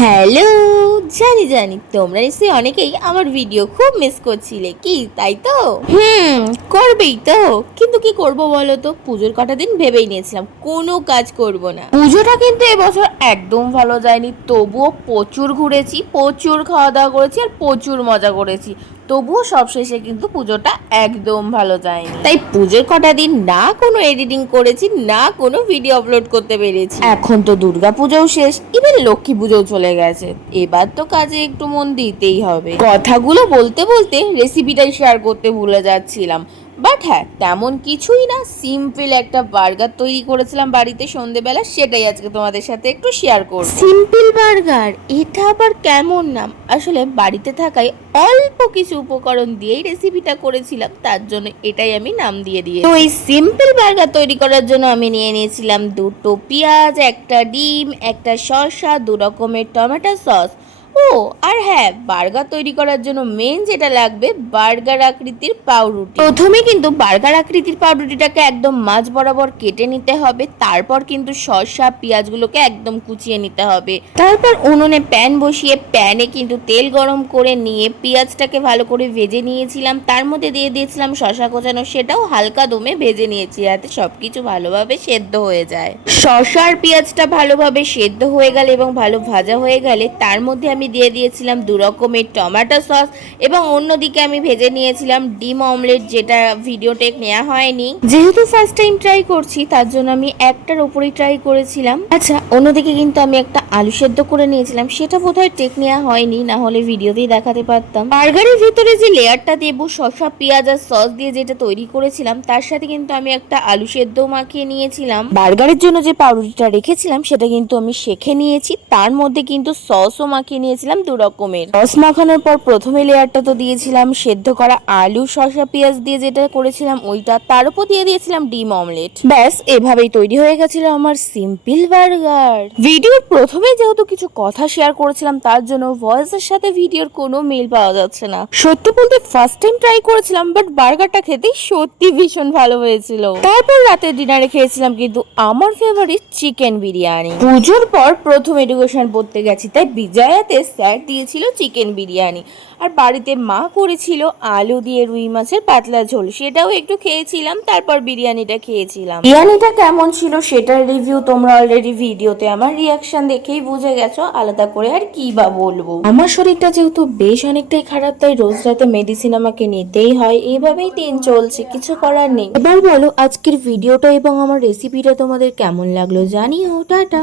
Hello. জানি জানি তোমরা নিশ্চয়ই অনেকেই আমার ভিডিও খুব মিস করছিলে, কি তাই তো? করবেই তো। কিন্তু কি করব বলো তো, পুজোর কটা দিন ভেবেই নিয়েছিলাম কোনো কাজ করব না। পুজোটা কিন্তু এবছর একদম ভালো যায়নি, তবুও প্রচুর ঘুরেছি, প্রচুর খাওয়া দাওয়া করেছি আর প্রচুর মজা করেছি। তবুও সবশেষে কিন্তু পুজোটা একদম ভালো যায়নি। তাই পুজোর কটা দিন না কোনো এডিটিং করেছি, না কোনো ভিডিও আপলোড করতে পেরেছি। এখন তো দুর্গা পুজোও শেষ, ইভেন লক্ষ্মী পুজোও চলে গেছে। এবার তো কাজে একটু মন দিতেই হবে। কথাগুলো বলতে বলতে রেসিপিটাই শেয়ার করতে ভুলে যাচ্ছিলাম। বাট হ্যাঁ, তেমন কিছুই না, সিম্পল একটা বার্গার তৈরি করেছিলাম বাড়িতে সন্ধেবেলা, সেটাই আজকে তোমাদের সাথে একটু শেয়ার করব। সিম্পল বার্গার, এটা আবার কেমন নাম? আসলে বাড়িতে থাকায় অল্প কিছু উপকরণ দিয়েই রেসিপিটা করেছিলাম, তার জন্য এটাই আমি নাম দিয়ে দিয়েছি। তো এই সিম্পল বার্গার তৈরি করার জন্য আমি নিয়ে নিয়েছিলাম দুটো পেঁয়াজ, একটা ডিম, একটা শসা, দু রকমের টমেটো সস। ও আর হ্যাঁ, বার্গার তৈরি করার জন্য মেন যেটা লাগবে, বার্গার আকৃতির পাউরুটি। প্রথমে কিন্তু বার্গার আকৃতির পাউরুটিটাকে একদম মাঝ বরাবর কেটে নিতে হবে, তারপর কিন্তু শসা পেঁয়াজগুলোকে একদম কুচিয়ে নিতে হবে। তারপর উনুনে প্যান বসিয়ে প্যানে কিন্তু তেল গরম করে নিয়ে পেঁয়াজটাকে ভালো করে ভেজে নিয়েছিলাম, তার মধ্যে দিয়ে দিয়েছিলাম শসা কোচানো, সেটাও হালকা দমে ভেজে নিয়েছি যাতে সবকিছু ভালোভাবে সেদ্ধ হয়ে যায়। শসা আর পেঁয়াজটা ভালোভাবে সেদ্ধ হয়ে গেলে এবং ভালো ভাজা হয়ে গেলে তার মধ্যে আমি দিয়ে দিয়েছিলাম দু রকমের টমেটো সস এবং অন্যদিকে আমি ভেজে নিয়েছিলাম ডিম অমলেট, যেটা ভিডিও টেক নেওয়া হয়নি, যেহেতু ফার্স্ট টাইম ট্রাই করছি তার জন্য আমি একটার উপরেই ট্রাই করেছিলাম। আচ্ছা, অন্যদিকে কিন্তু আমি একটা আলু সেদ্ধ করে নিয়েছিলাম, সেটা বোধহয় টেক নেওয়া হয়নি, না হলে ভিডিওতেই দেখাতে পারতাম। বার্গারের ভিতরে যে লেয়ারটা দেবো শসা পেঁয়াজ আর সস দিয়ে যেটা তৈরি করেছিলাম, তার সাথে কিন্তু আমি একটা আলু সেদ্ধ মাখিয়ে নিয়েছিলাম। বার্গারের জন্য যে পাউরুটিটা রেখেছিলাম সেটা কিন্তু আমি সেঁকে নিয়েছি, তার মধ্যে কিন্তু সসও মাখিয়ে নিয়েছিলাম দু রকমের। সস মাখানোর পর প্রথমে লেয়ারটা তো দিয়েছিলাম সেদ্ধ করা আলু শসা পেঁয়াজ দিয়ে যেটা করেছিলাম ওইটা, তার উপর দিয়ে দিয়েছিলাম ডিম অমলেট। ব্যাস, এভাবেই তৈরি হয়ে গেছিল আমার সিম্পল বার্গার। ভিডিওর প্রথমে যেহেতু কিছু কথা শেয়ার করেছিলাম, তার জন্য ভয়েসের সাথে ভিডিওর কোনো মিল পাওয়া যাচ্ছে না। সত্যি বলতে ফার্স্ট টাইম ট্রাই করেছিলাম, বাট বার্গারটা খেতেই সত্যি ভীষণ ভালো হয়েছিল। তারপর রাতে ডিনারে খেয়েছিলাম কিন্তু আমার ফেভারিট চিকেন বিরিয়ানি। পুজোর পর প্রথম এডুকেশন পড়তে গেছি, তাই বিজয়াতে স্যার দিয়েছিল চিকেন বিরিয়ানি, আর বাড়িতে মা করেছিল আলু দিয়ে রুই মাছের পাতলা ঝোল, সেটাও একটু খেয়েছিলাম। তারপর বিরিয়ানিটা খেয়েছিলাম। বিরিয়ানিটা কেমন ছিল সেটার রিভিউ তোমরা অলরেডি ভিডিওতে আমার রিয়াকশন দেখেই বুঝে গেছো, আলাদা করে আর কি বা বলবো। আমার শরীরটা যেহেতু বেশ অনেকটাই খারাপ, তাই রোজ রাতে মেডিসিন আমাকে নিতেই হয়, এইভাবেই দিন চলছে, কিছু করার নেই। এবার বলো আজকের ভিডিওটা এবং আমার রেসিপিটা তোমাদের কেমন লাগলো জানিও। টাটা।